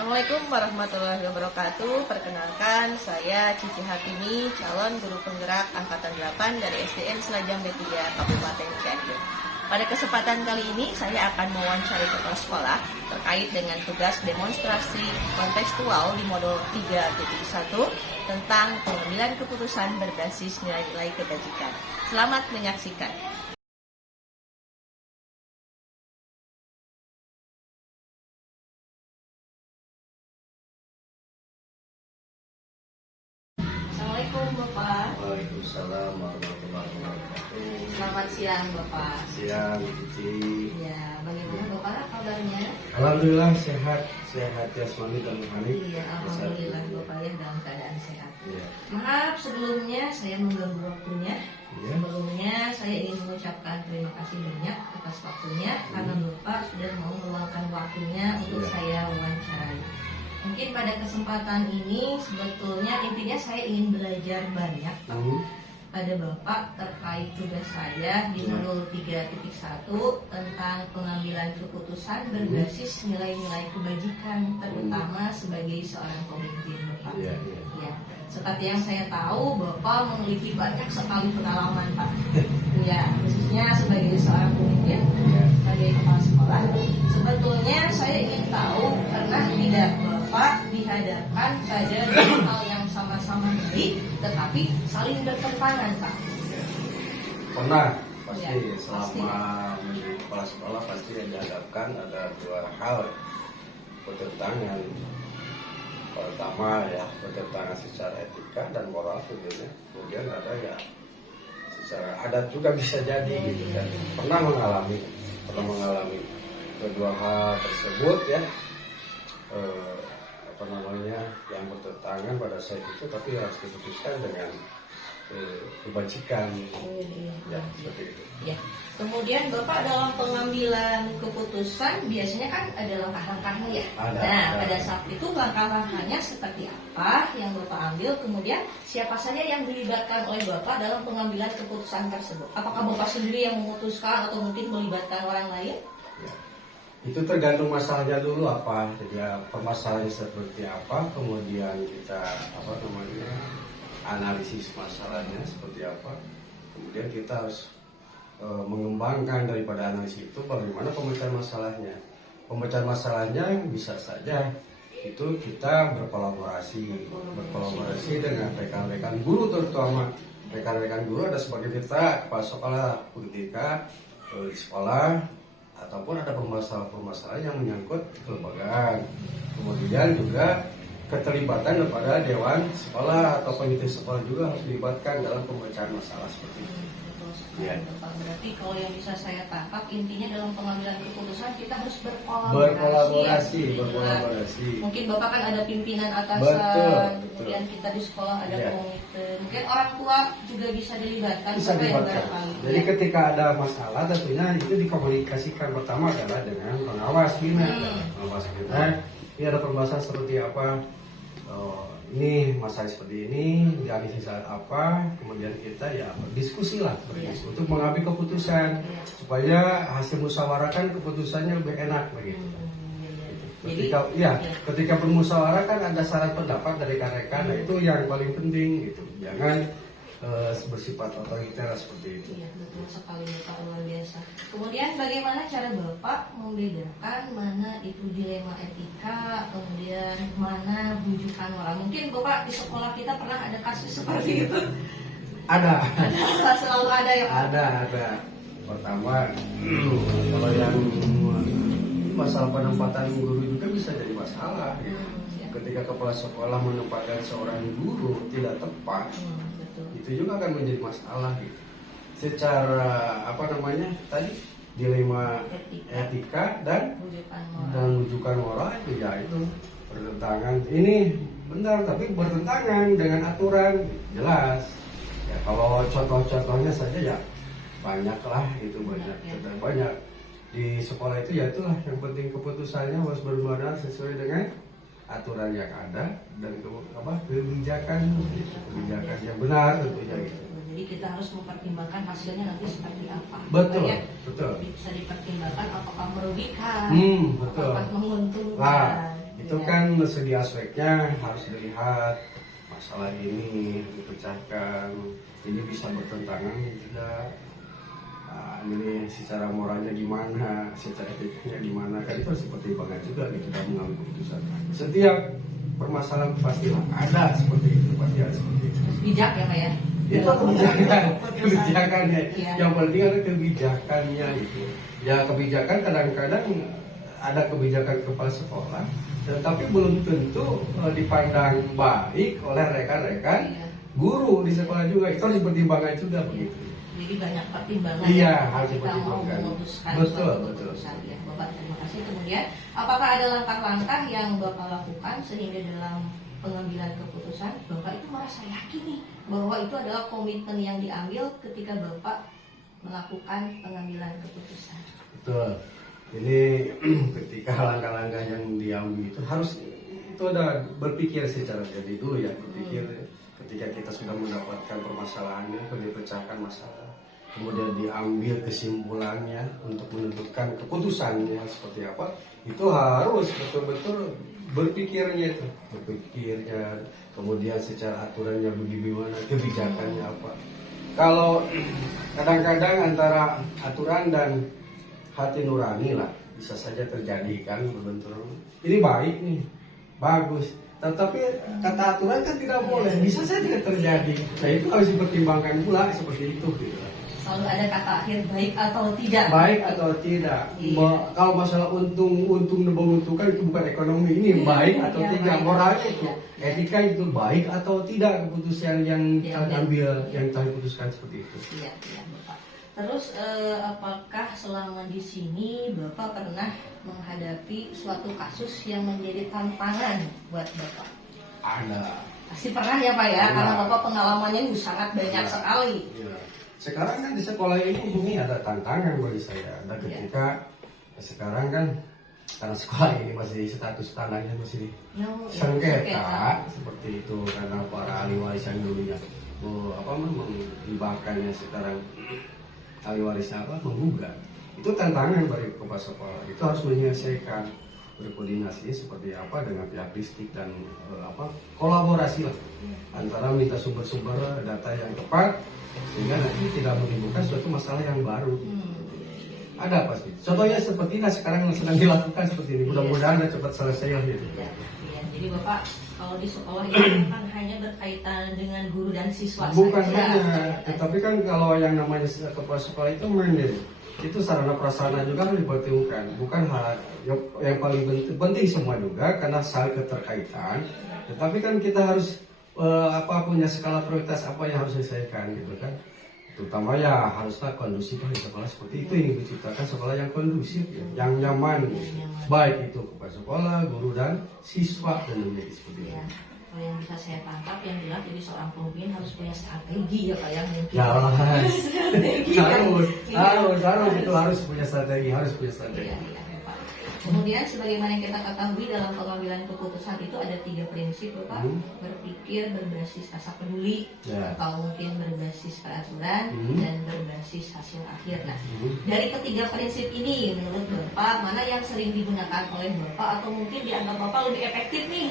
Assalamualaikum warahmatullahi wabarakatuh. Perkenalkan, saya Cici Hatimi, calon guru penggerak Angkatan 8 dari SDN Selajang B3 Kabupaten Cianjur. Pada kesempatan kali ini, saya akan mewawancari kepala sekolah terkait dengan tugas demonstrasi kontekstual di modul 3.1 tentang pengambilan keputusan berbasis nilai-nilai kebajikan. Selamat menyaksikan. Assalamualaikum Bapak. Waalaikumsalam warahmatullahi wabarakatuh. Selamat siang Bapak. Siang, Cici. Ya, bagaimana Bapak kabarnya? Alhamdulillah sehat jasmani dan rohani. Iya, alhamdulillah Bapak ya dalam keadaan sehat. Iya. Maaf sebelumnya saya mengganggu waktunya. Iya. Sebelumnya saya ingin mengucapkan terima kasih banyak atas waktunya karena Bapak sudah mau meluangkan waktunya untuk Iya. saya wawancarai. Mungkin pada kesempatan ini sebetulnya intinya saya ingin belajar banyak pada Bapak terkait tugas saya di modul 3.1 tentang pengambilan keputusan berbasis nilai-nilai kebajikan, terutama sebagai seorang pemimpin Bapak. Iya. Ya, seperti yang saya tahu Bapak memiliki banyak sekali pengalaman Pak. Ya, khususnya sebagai seorang pemimpin, sebagai kepala sekolah. Sebetulnya saya ingin tahu pernah tidak Bapak dihadapkan pada hal yang sama-sama baik tetapi saling bertentangan Pak? Pernah, pasti Ya, selama menjadi kepala sekolah pasti yang dihadapkan ada dua hal bertentangan. Pertama ya bertentangan secara etika dan moral tentunya. Kemudian ada ya secara adat juga bisa jadi gitu kan. Pernah mengalami kedua hal tersebut ya. Yang bertentangan pada saat itu tapi harus diputuskan dengan kebajikan ya seperti itu. Ya. Kemudian Bapak dalam pengambilan keputusan biasanya kan ada langkah-langkahnya ya. Pada saat itu langkah-langkahnya seperti apa yang Bapak ambil, kemudian siapa saja yang dilibatkan oleh Bapak dalam pengambilan keputusan tersebut? Apakah Bapak sendiri yang memutuskan atau mungkin melibatkan orang lain? Ya. Itu tergantung masalahnya dulu apa, jadi permasalahannya seperti apa, kemudian kita analisis masalahnya seperti apa, kemudian kita harus mengembangkan daripada analisis itu bagaimana pemecahan masalahnya. Pemecahan masalahnya bisa saja itu kita berkolaborasi dengan rekan-rekan guru, terutama rekan-rekan guru ada sebagai kita kepala sekolah politika di sekolah, ataupun ada permasalahan yang menyangkut kelembagaan. Kemudian juga keterlibatan kepada dewan sekolah atau panitia sekolah juga harus dilibatkan dalam pemecahan masalah seperti itu. Ya. Berarti kalau yang bisa saya tangkap intinya dalam pengambilan keputusan kita harus berkolaborasi. Mungkin Bapak kan ada pimpinan atasan, betul. Kemudian kita di sekolah ada Ya. komite, mungkin orang tua juga bisa dilibatkan. Bisa dilibatkan. Jadi Ya. ketika ada masalah tentunya itu dikomunikasikan pertama adalah dengan pengawas bina. Pengawas bina, ini ada pembahasan seperti apa, ini masalah seperti ini, dianalisis saat apa, kemudian kita ya berdiskusi untuk mengambil keputusan supaya hasil musyawarah kan keputusannya lebih enak begitu. Ketika bermusyawarah kan ada saran pendapat dari rekan-rekan, nah itu yang paling penting gitu. Jangan bersifat otoriter seperti itu. Iya, betul sekali Bapak, luar biasa. Kemudian bagaimana cara Bapak membedakan mana itu dilema etika, kemudian mana bujukan orang? Mungkin Bapak di sekolah kita pernah ada kasus seperti itu. Ada. Selalu ada ya Pak? Ada. Pertama, kalau yang masalah penempatan guru juga bisa jadi masalah. Gitu. Ketika kepala sekolah menempatkan seorang guru tidak tepat, itu juga akan menjadi masalah gitu. Secara dilema etika dan rujukan moral itu ya itu bertentangan. Ini benar tapi bertentangan dengan aturan jelas. Ya kalau contoh-contohnya saja ya banyaklah itu banyak di sekolah itu ya itulah yang penting keputusannya harus benar-benar sesuai dengan aturan yang ada dan kebijakan yang benar tentunya gitu. Jadi kita harus mempertimbangkan hasilnya nanti seperti apa. Betul. Bisa dipertimbangkan apakah merugikan, betul. apakah menguntungkan. Itu kan segi aspeknya harus dilihat, masalah ini dipecahkan, ini bisa bertentangan tidak. Nah, ini secara moralnya gimana, secara etiknya gimana, kan itu harus dipertimbangkan juga gitu dalam mengambil keputusan. Setiap permasalahan pasti ada seperti itu, pasti ada seperti itu. Bijak ya Pak ya? Itu kebijakannya. Iya. Yang penting ada kebijakannya itu. Ya kebijakan kadang-kadang ada kebijakan kepala sekolah, tetapi belum tentu dipandang baik oleh rekan-rekan Iya. guru di sekolah juga. Itu harus dipertimbangkan juga begitu. Jadi banyak pertimbangan Iya, ya, harus kita mau dipertimbangkan. memutuskan Betul, suatu betul. keputusan ya. Bapak terima kasih. Kemudian apakah ada langkah-langkah yang Bapak lakukan sehingga dalam pengambilan keputusan Bapak itu merasa yakin nih bahwa itu adalah komitmen yang diambil ketika Bapak melakukan pengambilan keputusan? Betul. Ini ketika langkah-langkah yang diambil itu harus itu ada berpikir secara jadi dulu ya, berpikir ketika kita sudah mendapatkan permasalahannya, dipecahkan masalah, kemudian diambil kesimpulannya untuk menentukan keputusannya seperti apa, itu harus betul-betul berpikirnya itu, berpikirnya, kemudian secara aturannya bagaimana, kebijakannya apa. Kalau kadang-kadang antara aturan dan hati nurani lah bisa saja terjadi kan berbenturan. Ini baik nih, bagus. Tetapi kata aturan kan tidak boleh, bisa saja terjadi. Nah itu harus dipertimbangkan pula seperti itu. Gitu. Selalu ada kata akhir baik atau tidak. Baik atau tidak. Iya. Kalau masalah untung menguntungkan itu bukan ekonomi, ini baik atau Iya, tidak. baik Moralnya atau itu, tidak. etika itu baik atau tidak keputusan yang Iya, kita iya. ambil, yang kita putuskan seperti itu. Iya, iya Bapak. Terus apakah selama di sini Bapak pernah menghadapi suatu kasus yang menjadi tantangan buat Bapak? Ada. Pasti pernah ya Pak ya, Pernah. karena Bapak pengalamannya sangat banyak Iya. sekali. Ya. Sekarang kan di sekolah ini ada tantangan bagi saya. Ada ketika sekarang kan karena sekolah ini masih status tanahnya masih sengketa seperti itu karena para ahli waris yang dulunya menghibahkannya sekarang ahli warisnya menggugat. Itu tantangan bagi kepala sekolah. Itu harus menyelesaikan, berkoordinasi seperti apa dengan pihak distrik dan kolaborasi lah antara minta sumber-sumber data yang tepat sehingga nanti tidak menimbulkan suatu masalah yang baru. Ada pasti. Contohnya seperti ini sekarang yang sedang dilakukan seperti ini. Mudah-mudahan cepat selesai lah gitu. Ya, ya. Jadi Bapak kalau di sekolah ini kan hanya berkaitan dengan guru dan siswa Bukan saja. hanya, tetapi kan kalau yang namanya kepala sekolah itu itu sarana prasarana juga harus diperhitungkan. Bukan hal yang paling penting semua juga karena saling keterkaitan. Tetapi kan kita harus punya skala prioritas apa yang harus diselesaikan gitu kan. Terutama ya haruslah kondusif di sekolah seperti itu, yang diciptakan sekolah yang kondusif ya, yang nyaman baik itu kepada sekolah, guru dan siswa dan menjadi seperti itu. Ya. Kalau yang bisa saya tangkap yang jelas jadi seorang pemimpin harus punya strategi ya Pak yang mungkin. Jelas. Strategi harus punya strategi, harus punya strategi. Iya, iya, Pak. Kemudian sebagaimana yang kita ketahui dalam pengambilan keputusan itu ada 3 prinsip Bapak. Berpikir berbasis rasa peduli, Ya. atau mungkin berbasis peraturan dan berbasis hasil akhir. Nah, dari ketiga prinsip ini menurut Bapak mana yang sering digunakan oleh Bapak atau mungkin dianggap Bapak lebih efektif nih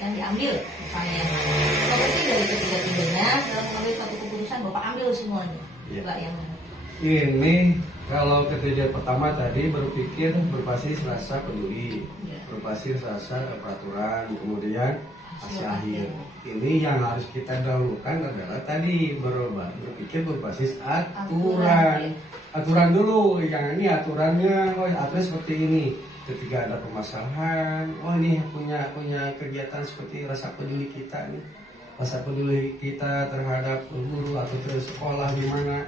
yang diambil misalnya? Atau mungkin dari ketiga-tiganya dalam mengambil satu keputusan Bapak ambil semuanya. Ya. Bapak yang mana? Ini kalau ketiga pertama tadi berpikir berbasis rasa peduli, Ya. berbasis rasa peraturan, kemudian hasil akhir. Ini yang harus kita dahulukan adalah tadi berpikir berbasis aturan. Aturan dulu, yang ini aturannya, aturan seperti ini. Ketika ada permasalahan, ini punya kegiatan seperti rasa peduli kita nih, rasa peduli kita terhadap guru atau terhadap sekolah gimana.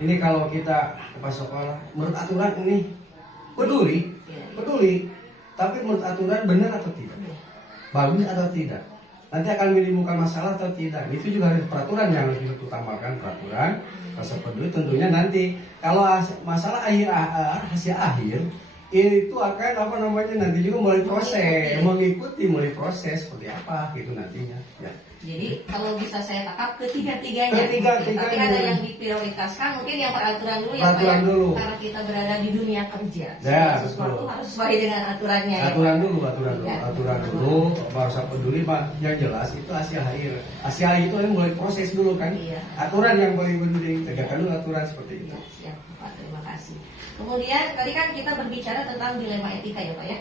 Ini kalau kita ke sekolah, menurut aturan ini peduli, tapi menurut aturan benar atau tidak, bagus atau tidak, nanti akan menimbulkan masalah atau tidak. Itu juga harus peraturan yang harus kita utamakan, peraturan rasa peduli tentunya nanti. Kalau masalah hasil akhir itu akan apa namanya nanti juga mulai proses, mulai proses seperti apa gitu nantinya. Ya. Jadi kalau bisa saya tangkap ketiga-tiganya. Ketiga-tiganya. Tapi ada yang diprioritaskan, mungkin yang peraturan dulu ya Pak. Aturan ya? dulu. Karena kita berada di dunia kerja. Ya, Sesuatu betul. harus sesuai dengan aturannya. Aturan ya, dulu, Pak? Ya. aturan dulu, baru saya peduli Pak. Yang jelas itu hasil akhir. Hasil akhir itu yang mulai proses dulu kan. Iya. Aturan yang paling penting, tegakkan dulu aturan seperti itu. Ya, siap Pak, terima kasih. Kemudian tadi kan kita berbicara tentang dilema etika ya Pak ya.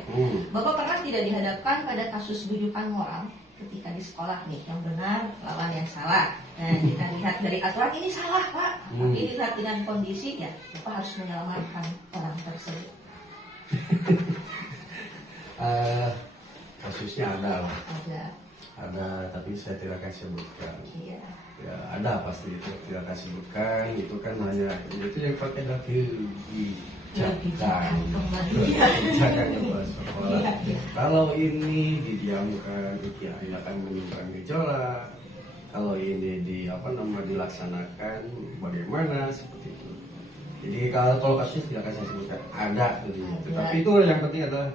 Bapak pernah tidak dihadapkan pada kasus bujukan moral ketika di sekolah nih, yang benar lawan yang salah. Nah, kita lihat dari aturan ini salah Pak, tapi dilihat dengan kondisi ya, Bapak harus menyelamatkan orang tersebut. Kasusnya ada lah. Ada. Tapi saya tidak akan sebutkan. Iya. Ya ada pasti itu tidak akan sebutkan. Itu kan hanya itu yang pakai lagi Kebijakan kebijakan kepala sekolah. Iya, iya. Kalau ini didiamkan, itu akan menimbulkan gejolak. Kalau ini dilaksanakan, bagaimana seperti itu. Jadi kalau kasus tidak akan saya sebutkan, ada gitu. Tapi itu yang penting adalah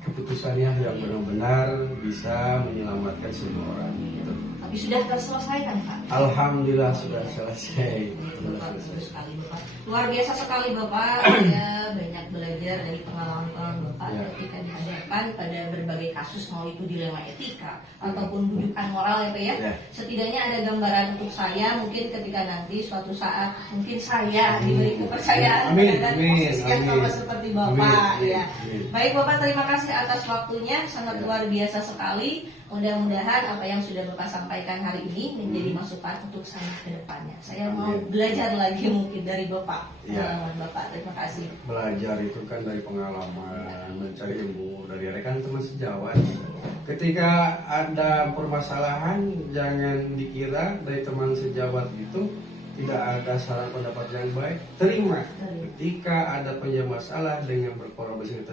keputusannya yang benar-benar bisa menyelamatkan semua orang. Gitu. Tapi sudah terselesaikan Pak. Alhamdulillah sudah selesai. Luar biasa sekali Bapak. Saya banyak belajar dari pengalaman Bapak ketika dihadapkan pada berbagai kasus, mau itu dilema etika ataupun bujukan moral ya Pak ya. Setidaknya ada gambaran untuk saya, mungkin ketika nanti suatu saat mungkin saya diberi kepercayaan dan posisi yang sama seperti Bapak ya. Baik Bapak, terima kasih atas waktunya, sangat luar biasa sekali. Mudah-mudahan apa yang sudah Bapak sampaikan hari ini menjadi masukan untuk saya ke depannya. Saya mau belajar lagi mungkin dari Bapak. Bapak, terima kasih. Belajar itu kan dari pengalaman, mencari ilmu dari rekan teman sejawat. Ketika ada permasalahan, jangan dikira dari teman sejawat itu tidak ada saran pendapat yang baik, terima. Ketika ada masalah dengan berkolaborasi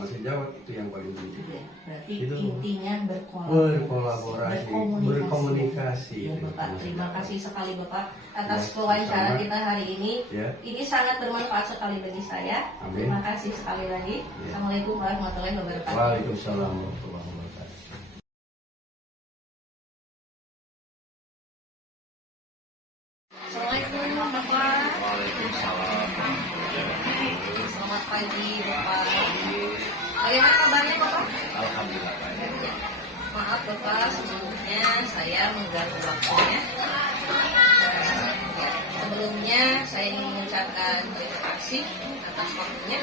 masih jawab, itu yang paling penting. Berarti itu intinya berkolaborasi, berkomunikasi. Ya, Bapak, terima kasih sekali Bapak atas wawancara kita hari ini. Ini sangat bermanfaat sekali bagi saya. Terima kasih sekali lagi. Assalamualaikum warahmatullahi wabarakatuh. Waalaikumsalam warahmatullahi wabarakatuh. Assalamualaikum Bapak. Waalaikumsalam. Selamat pagi Bapak. Bagaimana kabarnya Bapak? Alhamdulillah baik. Maaf Bapak, sebelumnya saya mengganggu waktunya. Sebelumnya saya ingin mengucapkan terima kasih atas waktunya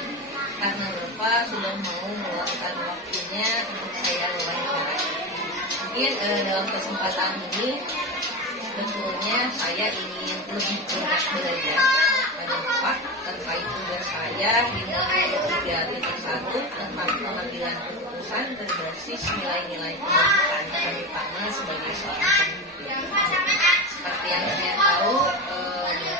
karena Bapak sudah mau meluangkan waktunya untuk saya wawancara. Mungkin dalam kesempatan ini sebetulnya saya ingin lebih banyak belajar pada Bapak terkait tugas saya di Modul 3.1 tentang pengambilan keputusan berbasis nilai-nilai kebajikan terutama sebagai seorang pemimpin. Seperti yang saya tahu,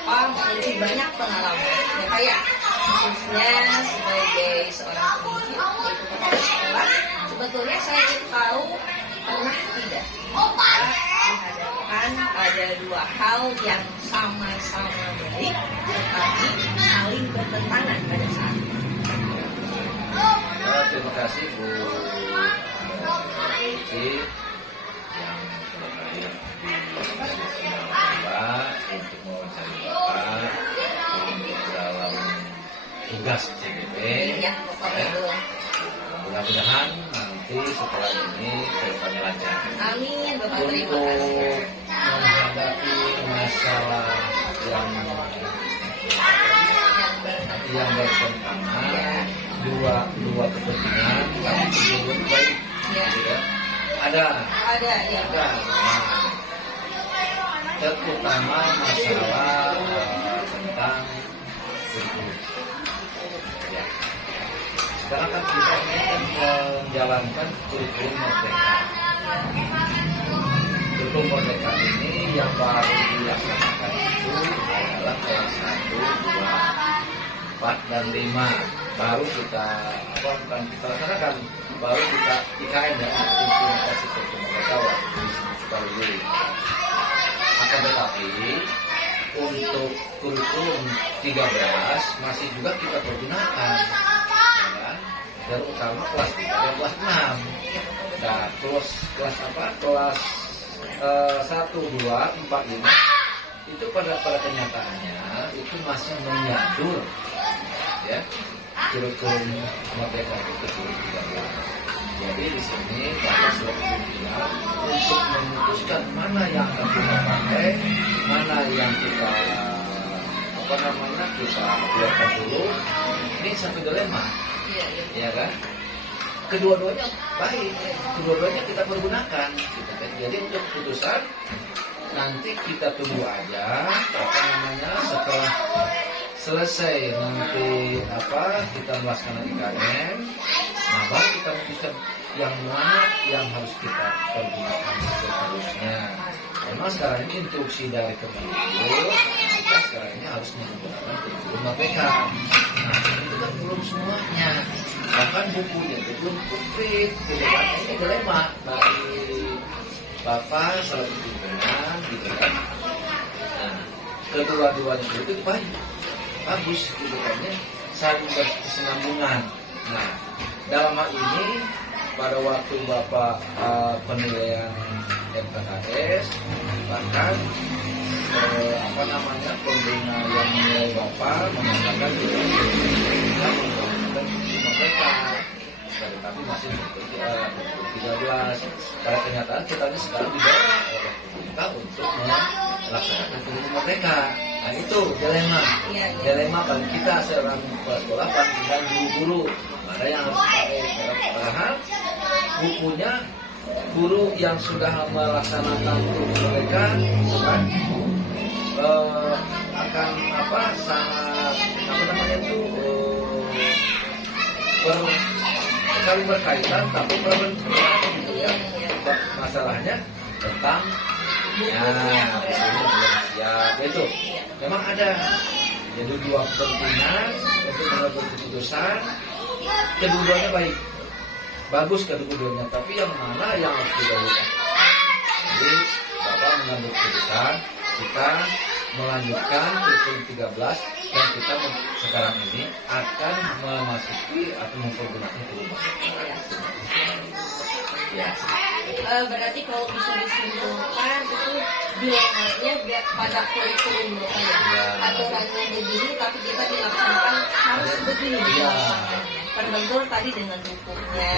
Bapak memiliki banyak pengalaman, ya Pak ya, khususnya sebagai seorang pemimpin yaitu kepala sekolah. Sebetulnya saya ingin tahu pernah tidak Bapak dihadapkan pada dua hal yang sama-sama baik tetapi saling bertentangan pada saat itu. Terima kasih Bu Cici yang terbaik di Mbak untuk mewawancari Bapak untuk dalam tugas CBP. Iya, Bapak betul. Mudah-mudahan nanti setelah ini kedepannya lancar. Amin, Bapak, terima Untuk kasih. menghadapi masalah yang bertentangan, dua kepentingan tapi berbuat baik. Ya. Ya. Ada. Ya. Ada. Terutama masalah tentang kurikulum. Ya. Sekarang kan kita ini menjalankan kurikulum merdeka. Kurikulum merdeka ini yang baru dilaksanakan itu adalah kelas 1, 2, 4, dan 5. Baru kita bukan kita laksanakan, baru kita IKN ya, implementasi kurikulum merdeka waktu disebut Sukawili. Akan tetapi untuk kurikulum 13 masih juga kita pergunakan, ya kan? jalur utama kelas 3 dan kelas 6. Nah, kelas apa? Kelas 1, 2, 4, 5 itu pada kenyataannya itu masih menyadur ya kurikulum merdeka itu kurikulum 13. Jadi di sini Bapak sudah berpikir untuk memutuskan mana yang akan kita pakai, mana yang kita kita keluarkan dulu. Ini satu dilema, ya kan? Kedua-duanya baik, kedua-duanya kita pergunakan. Gitu kan? Jadi untuk putusan nanti kita tunggu aja setelah selesai nanti kita melaksanakan IKN, nah baru kita memutuskan yang mana yang harus kita pergunakan seterusnya. Memang sekarang ini instruksi dari Kemendikbud, kita sekarang ini harus menggunakan kurikulum merdeka. Nah itu kan belum semuanya, bahkan bukunya itu belum komplit. Gitu kan? Ini dilema bagi Bapak selaku pimpinan, gitu kan. Nah kedua-duanya itu bagus gitu kan ya, saling berkesinambungan. Nah dalam hal ini pada waktu Bapak penilaian MKKS, bahkan pembina yang menilai Bapak mengatakan kita menggunakan mereka, tapi masih 13. Pada kenyataan kita ini sekarang didorong oleh pemerintah untuk melaksanakan kurikulum merdeka. Nah itu dilema bagi kita seorang kepala sekolah dan guru-guru, mana yang harus dipakai. Padahal bukunya guru yang sudah melaksanakan kurikulum mereka akan sangat saling berkaitan, tapi gitu ya. Masalahnya tentang itu memang ada. Jadi dua kepentingan untuk mengambil keputusan, kedua-duanya bagus kedua-duanya, tapi yang mana yang harus didahulukan. Jadi Bapak mengambil keputusan kita melanjutkan kurikulum 13 dan kita sekarang ini akan memasuki atau mempergunakan kurikulum. Ya. Berarti kalau bisa disimpulkan itu dilemanya pada kurikulum ya. Aturannya begini tapi kita dilaksanakan harus begini. Terbentur tadi dengan bukunya.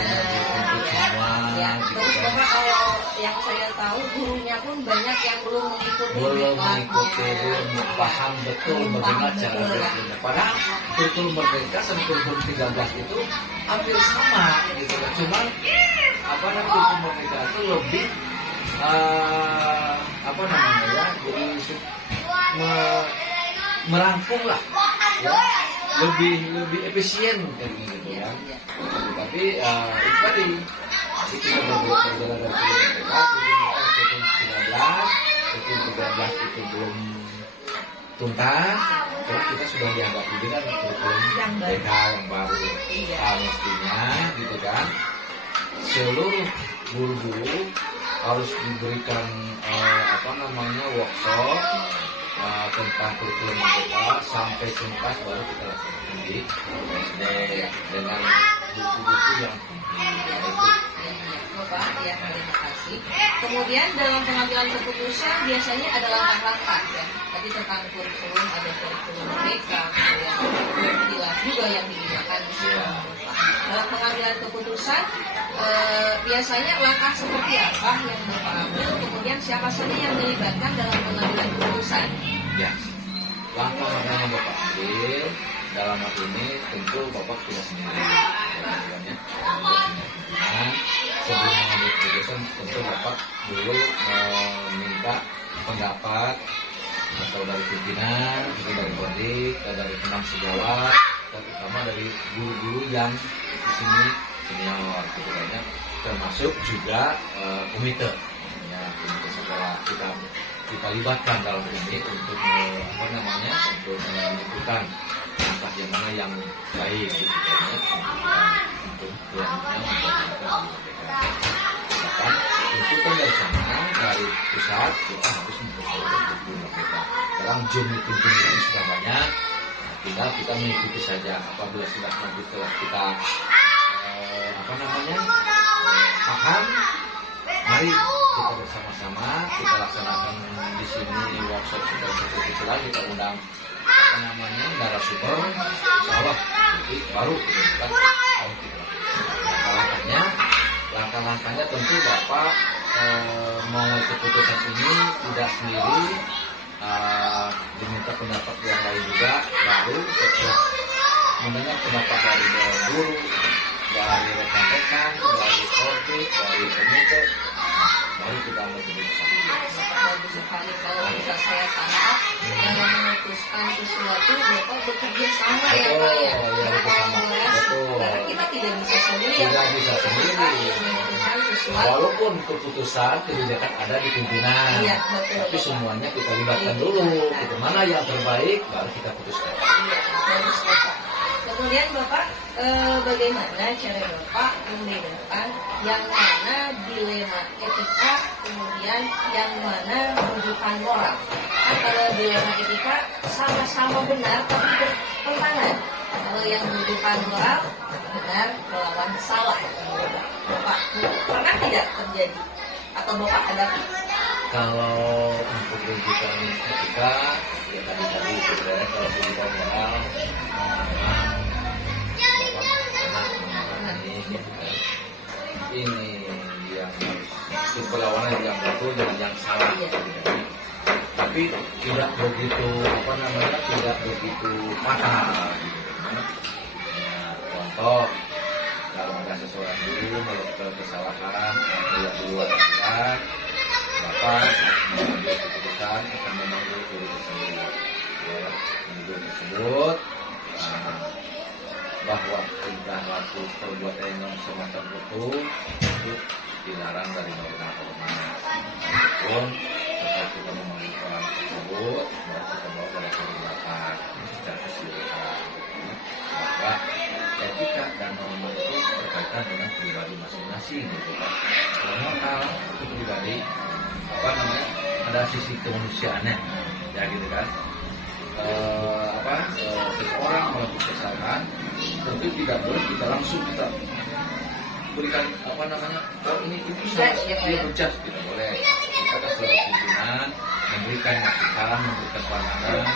Ya. Terus Bapak kalau yang saya tahu gurunya pun banyak yang belum mengikuti, belum paham betul bagaimana cara berpikirnya. Padahal kurikulum merdeka sama kurikulum 13 itu hampir sama gitu. Cuman kurikulum merdeka itu lebih jadi merangkum lah ya, lebih efisien kayak gitu ya. Tapi itu tadi kita berjalan dari kurikulum 13 itu belum tuntas, terus kita sudah dianggap ini kan kurikulum merdeka yang baru. Mestinya gitu kan seluruh guru-guru harus diberikan workshop tentang kurikulum merdeka sampai tuntas, baru kita lakukan di SD dengan buku-buku yang Bapak ya, terima kasih. Kemudian dalam pengambilan keputusan biasanya ada langkah-langkah ya. Tadi tentang kurikulum ada kurikulum merdeka, kemudian jelas juga yang digunakan di sini. Dalam pengambilan keputusan biasanya langkah seperti apa yang Bapak ambil, kemudian siapa saja yang dilibatkan dalam pengambilan keputusan? Ya, langkah-langkah yang Bapak ambil dalam hal ini tentu Bapak tidak sendiri. Sebelum mengambil keputusan tentu Bapak dulu meminta pendapat atau dari pimpinan, dari Bordik, dari teman sejawat, terutama dari guru-guru yang di sini senior gitu banyak, termasuk juga komite ya, komite sekolah kita libatkan dalam ini untuk untuk menentukan langkah yang mana yang baik gitu ya, untuk selanjutnya tuntutan dari sana dari pusat kita harus memperbaiki mereka. Dalam Zoom meeting ini sudah banyak, tinggal kita mengikuti saja. Apabila sudah nanti telah kita paham, mari kita bersama-sama kita laksanakan di sini workshop seperti itu lagi, kita undang narasumber, insyaallah nanti baru kita langkah-langkahnya tentu Bapak mau keputusan ini tidak sendiri, diminta pendapat yang lain juga, baru setelah mendengar pendapat dari guru, dari rekan-rekan, dari korbit, dari komite, baru kita ambil keputusan. Bagus sekali kalau bisa saya tangkap, dalam memutuskan sesuatu Bapak bekerja sama ya Pak ya. Betul. Karena kita tidak bisa sendiri. Tidak bisa sendiri. Memutuskan sesuatu. Walaupun keputusan kebijakan ada di pimpinan, Iya, betul. tapi semuanya kita libatkan dulu. Itu mana yang terbaik, baru kita putuskan. Iya, bagus Bapak. Kemudian Bapak, bagaimana cara Bapak membedakan yang mana dilema etika, kemudian yang mana rujukan moral? Kalau dilema etika sama-sama benar tapi bertentangan. Kalau yang rujukan moral benar melawan salah. Bapak pernah tidak terjadi atau Bapak hadapi? Kalau untuk rujukan etika, ya tadi itu kalau rujukan moral, ini yang harus perlawanan yang betul dengan yang salah. Tapi tidak begitu tidak begitu fatal. Contoh, kalau ada seseorang dulu melakukan kesalahan tidak duluan aturan, Bapak mengambil keputusan akan memanggil guru tersebut. Guru tersebut bahwa tingkah laku perbuatan yang semacam itu dilarang dari norma agama. Walaupun setelah kita memanggil orang tersebut, baru kita bawa dalam perbuatan secara keseluruhan. Bahwa etika dan norma itu berkaitan dengan pribadi masing-masing, gitu kan. Kalau moral itu pribadi, ada sisi kemanusiaannya, ya gitu kan. Seseorang melakukan kesalahan, tentu tidak boleh kita langsung kita berikan kalau ini salah, dia berjudge, tidak boleh. Kita sebagai pimpinan memberikan masukan, memberikan pandangan,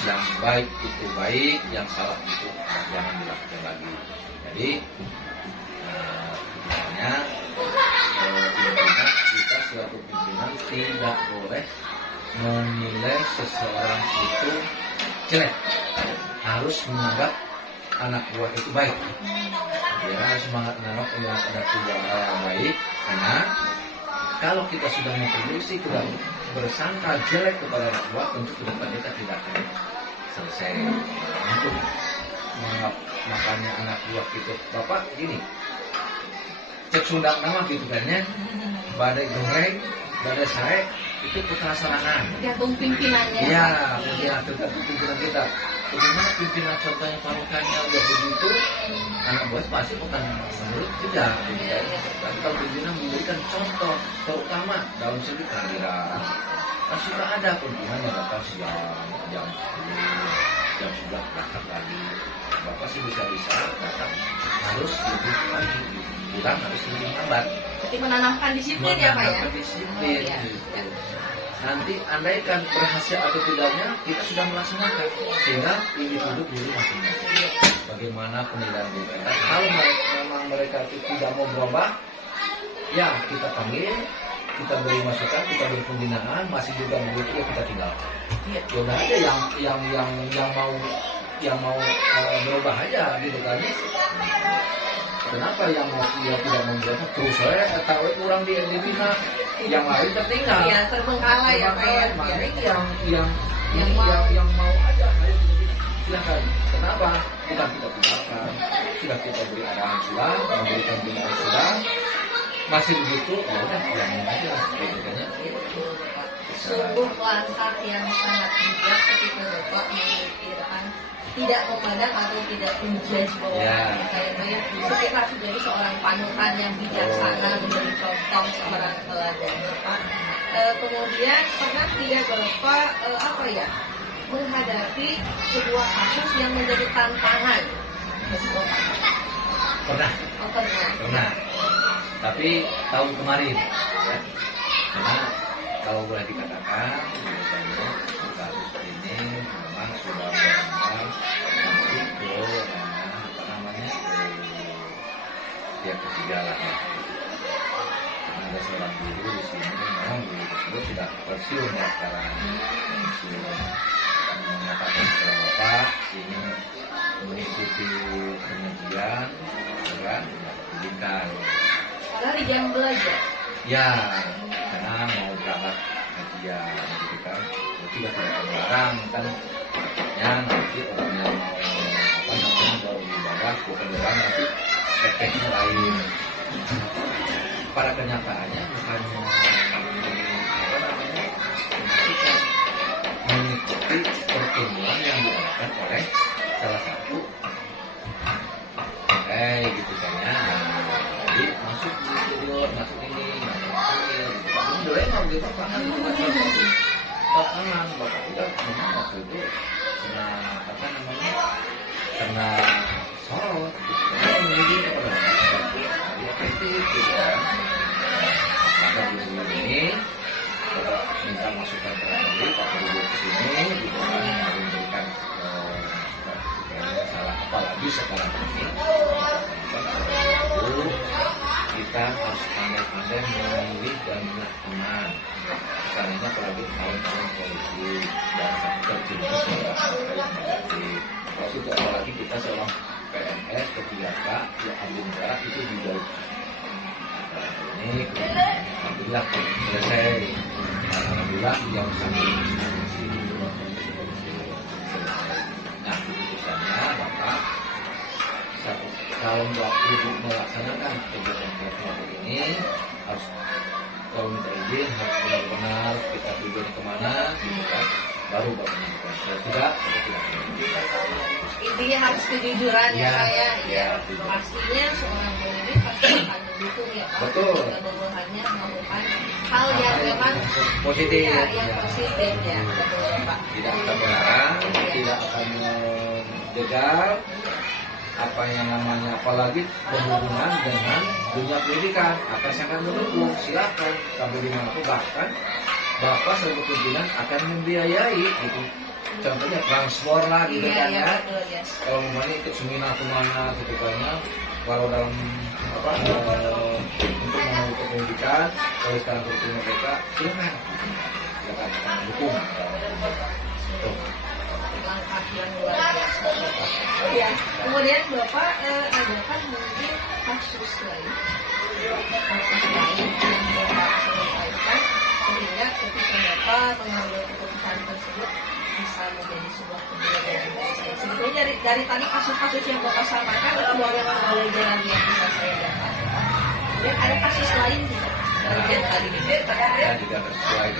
yang baik itu baik, yang salah itu jangan dilakukan lagi. Jadi misalnya pimpinan, kita selaku pimpinan tidak boleh menilai seseorang itu jelek, harus menganggap anak buah itu baik. Ya, harus semangat menganggap anak buah yang baik, karena kalau kita sudah memprediksi kita bersangka jelek kepada anak buah, tentu ke depan kita tidak akan selesai. Untuk makanya anak buah itu, Bapak gini, cek sundang nama gitu kan ya, badai goreng, badai saek, itu putra serangan. Tergantung pimpinannya. Iya, tergantung pimpinan kita. Bagaimana pimpinan contohnya panutannya udah begitu, anak buah pasti bukan menurut tidak. Tapi kalau pimpinan memberikan contoh, terutama dalam segi kehadiran, kan sudah ada pimpinan yang datang jam 10, jam 11 berangkat lagi. Bapak sih bisa datang harus lebih pagi, pulang harus lebih lambat. Jadi menanamkan disiplin ya Pak ya? Menanamkan disiplin. Nanti andaikan berhasil atau tidaknya kita sudah melaksanakan, sehingga individu dulu masing-masing. Bagaimana penilaian mereka? Kalau memang mereka itu tidak mau berubah, ya kita panggil, kita beri masukan, kita beri pembinaan, masih juga begitu ya kita tinggalkan. Sudah ada yang mau berubah aja gitu kan? Kenapa yang tidak membuatnya terus saya tahu orang dibina, yang lain tertinggal. Iya, terbengkalai ya Pak ya. Yang mau aja ayo silakan. Kenapa? Bukan kita tinggalkan. Sudah kita beri arahan sudah, memberikan binaan sudah. Masih begitu, ya udah jalanin aja gitu. Sungguh langkah yang sangat bijak ketika Bapak memikirkan tidak memandang atau tidak menjudge bahwa kita menjadi seorang panutan yang bijaksana, menjadi contoh seorang teladan Bapak. Kemudian pernah tidak Bapak menghadapi sebuah kasus yang menjadi tantangan? Pernah. Oh, pernah. Tapi tahun kemarin, ya. Karena kalau boleh dikatakan, kasus ini memang sudah benar masuk ke apa namanya pihak ketiga lah. Ya. Karena ada seorang guru di sini, memang guru tersebut tidak pensiun ya sekarang. Pensiun mengatakan kepada bapak ini mengikuti pengajian, kan, pendidikan. Karena di jam belajar. Ya, karena mau berangkat kajian, gitu kan. Tidak melarang kan. Ya, nanti orang yang mau apa namanya baru ibadah, bukan orang nanti efeknya lain. Pada kenyataannya bukannya apa namanya mengikuti pertemuan yang diadakan oleh salah satu gitu kan ya. Jadi masuk di studio, masuk ini, masuk itu. Boleh nggak gitu kan? Bakalan bapak tidak memang waktu itu kena apa namanya kena sorot gitu kan. Menjadi kepada dia kritik gitu kan. Maka guru ini bapak minta masukan terakhir pak guru ke sini gitu kan memberikan salah apalagi sekarang ini kita harus pandai-pandai memilih dan memilih teman. Misalnya apalagi tahun-tahun politik dan terjerumus dalam hal yang negatif. Kalau itu apalagi kita seorang PNS P3K yang ambil negara itu juga ini alhamdulillah selesai. Alhamdulillah yang sampai nah keputusannya bapak kalau ibu melaksanakan kegiatan ini harus kalau minta izin harus benar-benar kita tujuan kemana gitu kan baru menentukan kalau tidak Intinya harus kejujuran ya Pak ya. Ya, pastinya seorang guru ini pasti akan mendukung ya Pak. Betul. Hanya melakukan hal yang memang positif ya, yang positif ya. Betul Pak. Tidak akan melarang, tidak akan menjegal apa yang namanya apalagi berhubungan dengan dunia pendidikan akan sangat mendukung silakan sampai dimanapun bahkan bapak sebagai pimpinan akan membiayai gitu contohnya transport lah gitu kan ya kalau mau ikut seminar kemana gitu kan ya kalau dalam apa untuk menuntut pendidikan kalau sekarang bertemu mereka silakan akan mendukung langkah yang luar biasa. Ya, kemudian Bapak ada kan mungkin kasus lain yang Bapak selesaikan sehingga ketika Bapak mengambil keputusan tersebut bisa menjadi sebuah kebudayaan. Sebetulnya dari tadi kasus-kasus yang Bapak sampaikan adalah boleh jalan yang bisa saya dapat. Kemudian ada kasus lain tidak dari yang tadi ya juga sesuai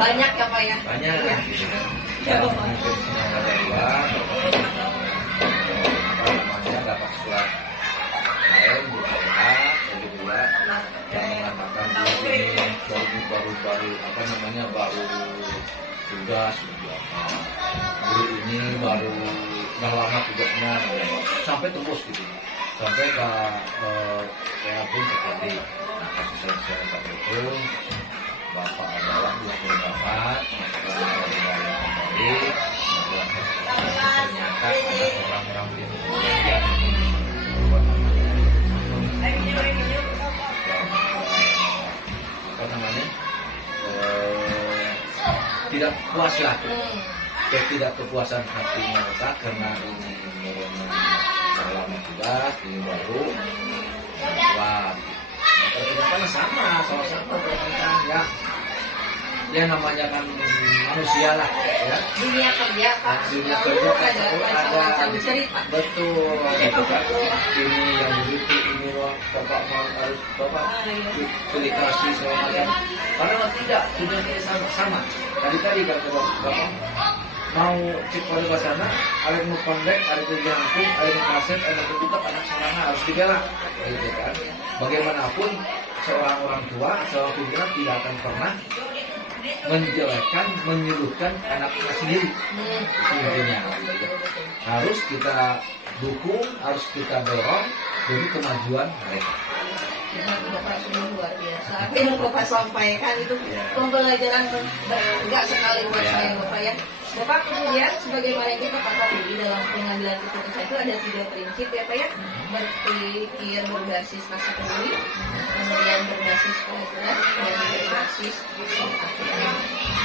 banyak ya Pak ya. Banyak ya. Ya, mungkin ada dua apa namanya dapat surat lain BPH jadi dua yang mengatakan dia ini baru apa namanya baru tugas guru ini baru udah lama tugasnya sampai tembus gitu sampai ke pun seperti nah kasus saya tadi itu bapak adalah 24 ternyata ada orang-orang yang kemudian apa namanya tidak puas lah tidak kepuasan hati mereka karena ini lama tugas ini baru kuat ternyata sama ternyata ya namanya kan manusia lah ya dunia kerja Pak dunia kerja ada cerita betul itu kan ini yang begitu ini bapak harus bapak pilih kasih segala macam padahal tidak tujuannya sama tadi kan bapak mau cek pada bahasana ada mau pendek ada yang jangkung ada yang kaset ada yang tutup anak seorang harus dibela gitu kan bagaimanapun seorang orang tua seorang pimpinan tidak akan pernah menjelekkan, menyuruhkan anaknya sendiri. Intinya harus kita dukung, harus kita dorong demi kemajuan mereka. Terima Bapak sungguh luar biasa. Apa yang Bapak sampaikan itu pembelajaran berharga sekali buat saya Bapak ya. Bapak kemudian sebagaimana yang kita ketahui di dalam pengambilan keputusan itu ada 3 prinsip ya Pak ya. Berpikir berbasis rasa peduli, kemudian berbasis pengaturan, dan berbasis pengaturan.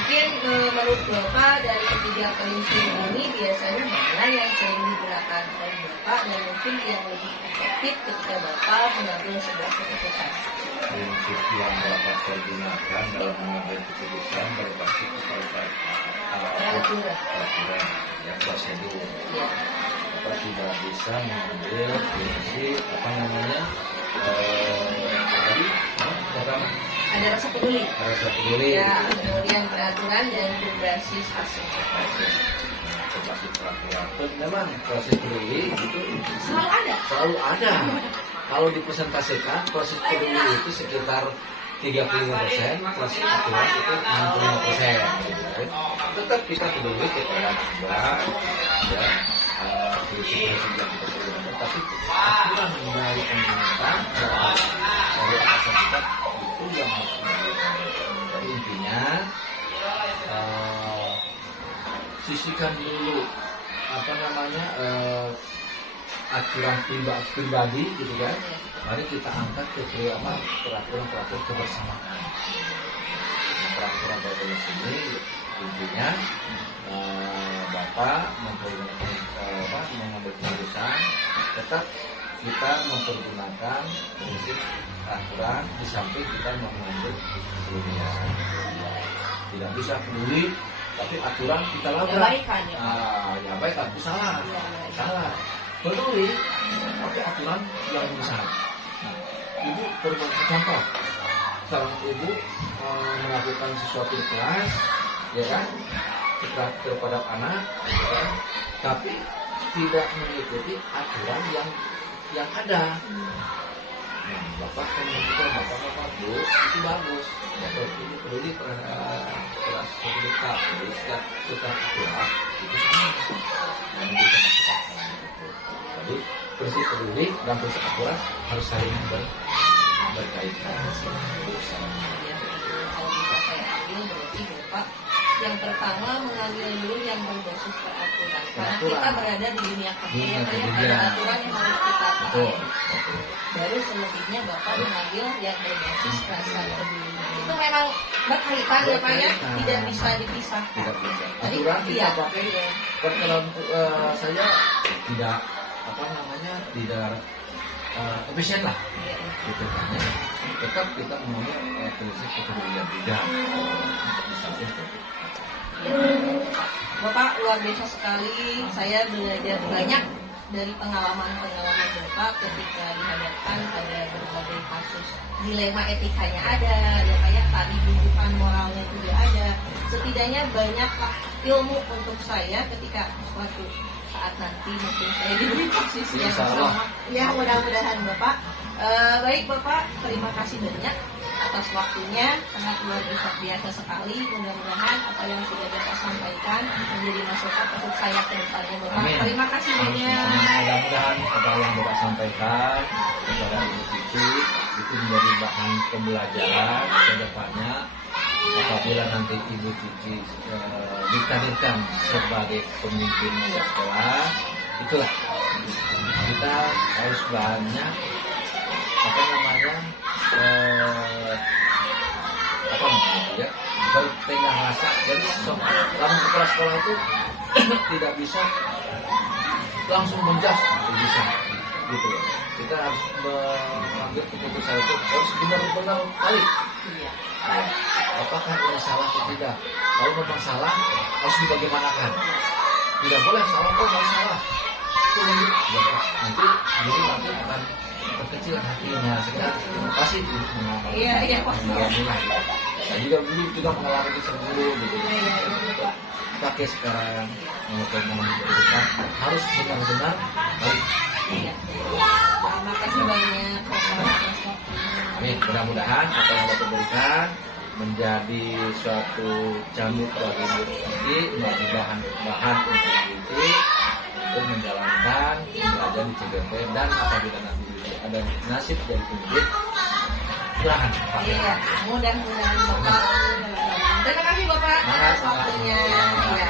Mungkin menurut Bapak dari ketiga prinsip ini biasanya mana yang sering digunakan oleh Bapak dan mungkin yang lebih efektif ketika Bapak mengambil sebuah keputusan? Prinsip yang dapat digunakan dalam mengambil keputusan berbasis kepada peraturan yang prosedur. Kita tidak bisa mengambil prinsip tadi pertama Ada rasa peduli. rasa peduli. Ya, kemudian peraturan dan berbasis hasil. Berbasis peraturan. Memang proses peduli itu Selalu ada. selalu ada. Kalau dipresentasikan proses peduli itu sekitar 35%, proses aturan itu 65%. Tetap kita peduli kepada anak, ya, prinsip-prinsip yang kita perlukan. Tapi aturan dari pemerintah dari atasan kita itu yang harus diberikan. Jadi intinya sisihkan dulu aturan pribadi gitu kan. Mari kita angkat ke peraturan kebersamaan. Peraturan dari sini intinya Bapak mengambil keputusan tetap kita mempergunakan prinsip aturan di samping kita mengambil kebiasaan. Tidak bisa peduli tapi aturan kita labrak. Abaikan ya. Ya baik aku salah. Peduli tapi aturan yang besar. Ibu berbuat contoh, seorang ibu melakukan sesuatu di kelas, ya kan, kepada anak, ya kan, tapi tidak mengikuti aturan yang ada. Nah, Bapak kan menentukan Bapak Bu itu bagus. Bapak ini peduli kelas kita, peduli secara aturan itu sama. Nah, ini kita masukkan. Jadi prinsip peduli dan prinsip aturan harus saling berkaitan. Kalau bisa saya ambil berarti Bapak yang pertama mengambil dulu yang berbasis peraturan. Karena kita berada di dunia kerja yang ada aturan yang harus kita pahami. Baru selebihnya Bapak mengambil yang berbasis rasa peduli. Itu memang berkaitan ya Pak ya, tidak bisa dipisahkan. Aturan kita pakai perkenalan saya tidak tidak efisien lah, gitu kan. Tetap kita mengambil prinsip kepedulian juga. Bapak luar biasa sekali, saya belajar banyak dari pengalaman-pengalaman Bapak ketika dihadapkan pada berbagai kasus. Dilema etikanya ada, ya kayak tadi tuntutan moralnya juga ada. Setidaknya banyaklah ilmu untuk saya ketika suatu saat nanti mungkin saya di posisi yang sama. Ya mudah-mudahan Bapak. Baik Bapak, terima kasih banyak atas waktunya, sangat luar biasa sekali. Mudah-mudahan apa yang sudah Bapak sampaikan menjadi masukan untuk saya ke depannya Bapak. Amin. Terima kasih banyak. Mudah-mudahan apa yang Bapak sampaikan kepada Ibu Cici itu menjadi bahan pembelajaran ke depannya apabila nanti Ibu Cici dikadirkan sebagai pemimpin sekolah. Itulah kita harus banyak bertengah rasa. Jadi dalam kepala sekolah itu tidak bisa langsung menjas, bisa gitu. Kita harus mengambil keputusan itu harus benar-benar balik. Apakah ini salah atau tidak? Kalau memang salah harus dibagaimanakan. Tidak boleh salah kok nggak salah. Itu nanti akan terkecil hatinya. Sekarang pasti mengalami. Saya juga dulu mengalami itu dulu gitu. Pakai sekarang untuk menentukan harus benar-benar baik. Terima kasih banyak. Amin. Mudah-mudahan apa yang Bapak berikan menjadi suatu jamu bagi Ibu Cici, menjadi bahan untuk Ibu Cici untuk menjalankan pembelajaran di CBP, dan apabila nanti ada nasib jadi pendidik, silahkan Pak. Iya, mudah-mudahan Bapak. Terima kasih Bapak atas waktunya. Iya.